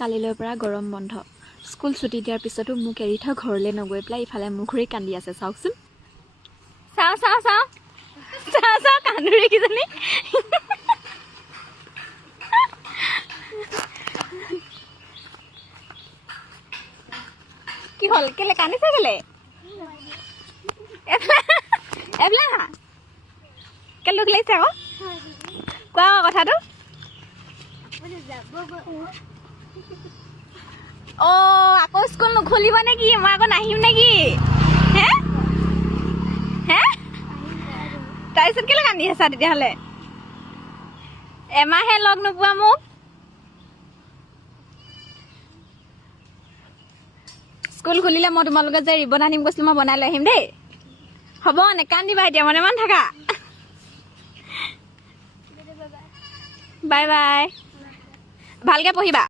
কালিলৈৰ পৰা গৰম বন্ধ স্কুল ছুটি দিয়াৰ পিছতো মোক এৰি থৈ ঘৰলৈ নগৈ পেলাই ইফালে মুখুৰি কান্দি আছে চাওকচোন চাওঁ চাওঁ চাওঁ চাওঁ চাওঁ কান্দুৰি কিজনী কি হ'ল কেলে কান্দিছে কেলে এফলা হা কেলে দুখ লাগিছে আকৌ কোৱা কথাটো অ' আকৌ স্কুল নুখুলিব নেকি মই আকৌ নাহিম নেকি হে হে তাৰপিছত কেলে কান্দি আছা তেতিয়াহ'লে এমাহে লগ নোপোৱা মোক স্কুল খুলিলে মই তোমালোকে যে ৰিবন আনিম কৈছিলো মই বনাই লৈ আহিম দেই হ'ব নেকান্দিবা এতিয়া মনে মনে থাকা বাই বাই ভালকে পঢ়িবা